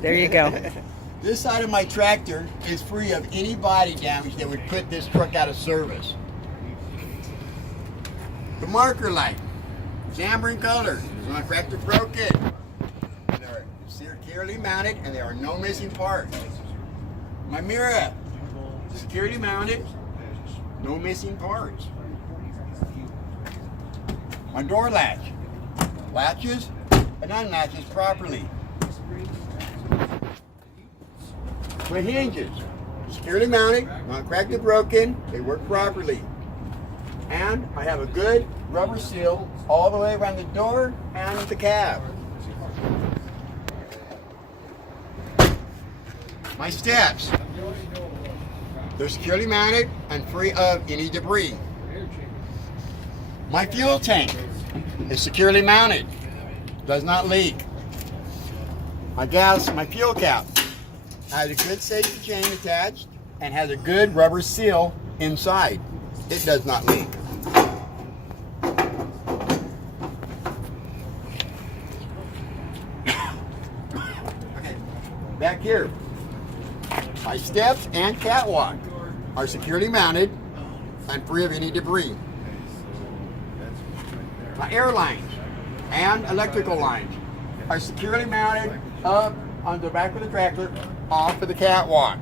There you go. This side of my tractor is free of any body damage that would put this truck out of service. The marker light, it's amber in color. Is my tractor broken? They're securely mounted and there are no missing parts. My mirror, security mounted, no missing parts. My door latch, latches and unlatches properly. My hinges, securely mounted, not cracked or broken, they work properly. And I have a good rubber seal all the way around the door and the cab. My steps, they're securely mounted and free of any debris. My fuel tank is securely mounted, does not leak. My fuel cap has a good safety chain attached and has a good rubber seal inside. It does not leak. Okay, back here. My steps and catwalk are securely mounted and free of any debris. My air lines and electrical lines are securely mounted up on the back of the tractor off of the catwalk.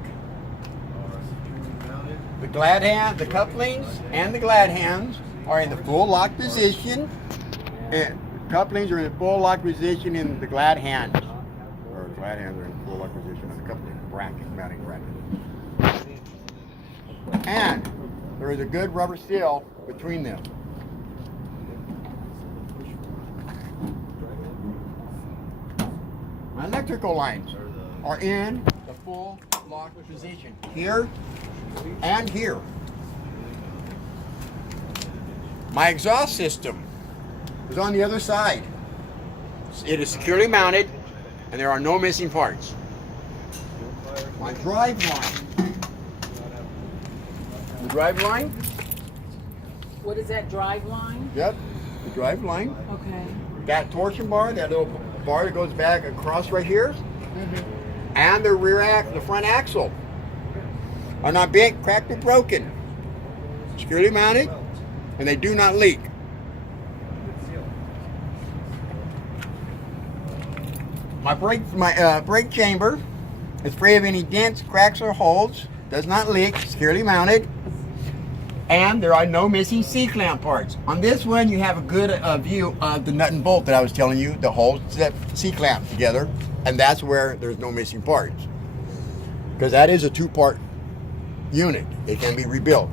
The couplings and the glad hands are in the full lock position. Couplings are in the full lock position in the glad hands. Or glad hands are in the full lock position on the coupling bracket, mounting bracket. And there is a good rubber seal between them. My electrical lines are in the full lock position here and here. My exhaust system is on the other side. It is securely mounted and there are no missing parts. My drive line. The drive line? What is that drive line? Yep, the drive line. Okay. That torsion bar, that little bar that goes back across right here, and the front axle are not bent, cracked, or broken. Securely mounted, and they do not leak. My brake chamber is free of any dents, cracks, or holes. Does not leak. Securely mounted. And there are no missing C-clamp parts. On this one, you have a good view of the nut and bolt that I was telling you, the holds that C-clamp together, and that's where there's no missing parts. Because that is a two-part unit. It can be rebuilt.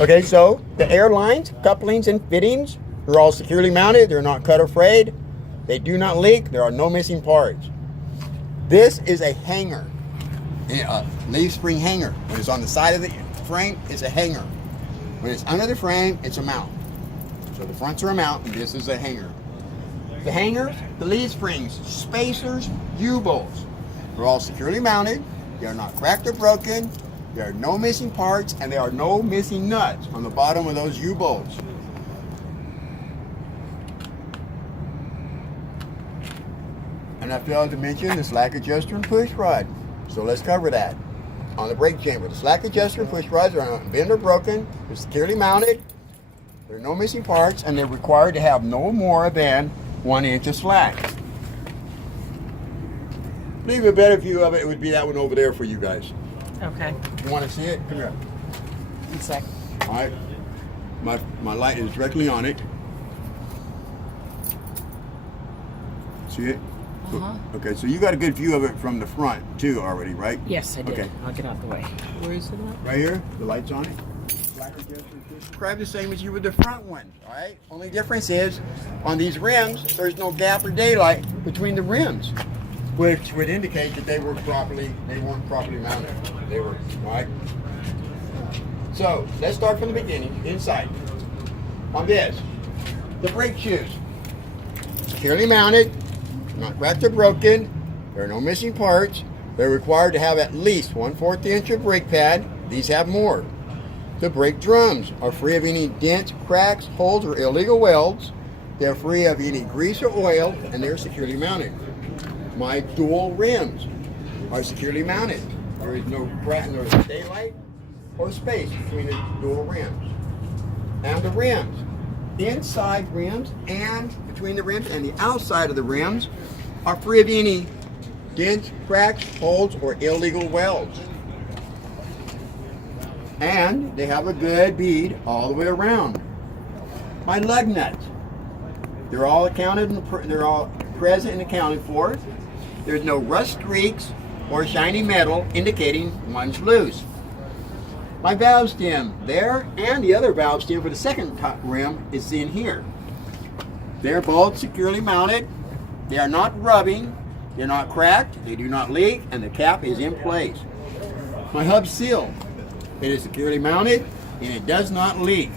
Okay, so the air lines, couplings, and fittings are all securely mounted. They're not cut or frayed. They do not leak. There are no missing parts. This is a hanger, a leaf spring hanger. When it's on the side of the frame, it's a hanger. When it's under the frame, it's a mount. So the fronts are a mount, and this is a hanger. The hangers, the lead springs, spacers, U-bolts, they're all securely mounted. They are not cracked or broken. There are no missing parts, and there are no missing nuts on the bottom of those U-bolts. And I failed to mention the slack adjuster and push rod. So let's cover that. On the brake chamber, the slack adjuster and push rods are not bent or broken. They're securely mounted. There are no missing parts, and they're required to have no more than 1 inch of slack. Leave a better view of it. It would be that one over there for you guys. Okay. You want to see it? Come here. One sec. All right. My light is directly on it. See it? Uh-huh. Okay, so you got a good view of it from the front too already, right? Yes, I did. Okay. I'll get out the way. Where is it at? Right here, the light's on it. Describe the same as you with the front one, all right? Only difference is on these rims, there's no gap or daylight between the rims, which would indicate that they weren't properly mounted. They were, all right? So let's start from the beginning, inside. On this, the brake shoes, securely mounted, not cracked or broken. There are no missing parts. They're required to have at least 1/4 inch of brake pad. These have more. The brake drums are free of any dents, cracks, holes, or illegal welds. They're free of any grease or oil, and they're securely mounted. My dual rims are securely mounted. There is no daylight or space between the dual rims. And the rims, inside rims and between the rims and the outside of the rims are free of any dents, cracks, holes, or illegal welds. And they have a good bead all the way around. My lug nuts, they're all they're all present and accounted for. There's no rust streaks or shiny metal indicating one's loose. My valve stem there and the other valve stem for the second top rim is in here. They're both securely mounted. They are not rubbing, they're not cracked, they do not leak, and the cap is in place. My hub seal, it is securely mounted and it does not leak.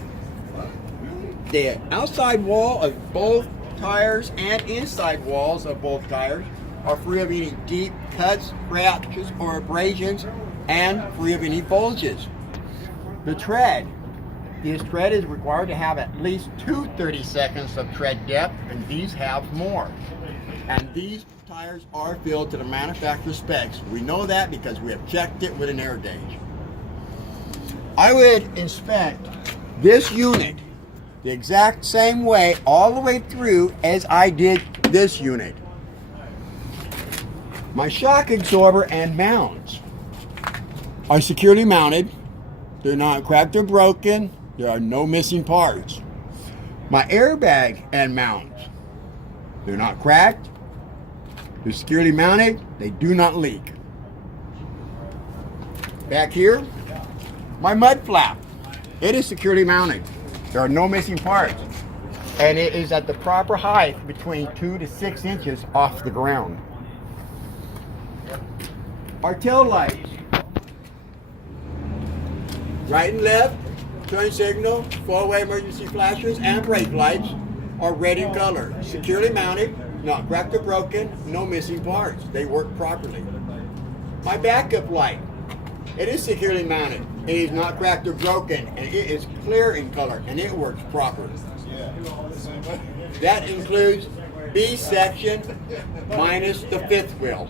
The outside wall of both tires and inside walls of both tires are free of any deep cuts, scratches, or abrasions, and free of any bulges. The tread. This tread is required to have at least 2 30-seconds of tread depth, and these have more. And these tires are filled to the manufacturer's specs. We know that because we have checked it with an air gauge. I would inspect this unit the exact same way all the way through as I did this unit. My shock absorber and mounts are securely mounted. They're not cracked or broken. There are no missing parts. My airbag and mounts, they're not cracked. They're securely mounted. They do not leak. Back here, my mud flap. It is securely mounted. There are no missing parts. And it is at the proper height between 2 to 6 inches off the ground. Our tail lights, right and left, turn signal, four-way emergency flashers, and brake lights are red in color. Securely mounted, not cracked or broken, no missing parts. They work properly. My backup light, it is securely mounted. It is not cracked or broken, and it is clear in color, and it works properly. That includes B section minus the fifth wheel.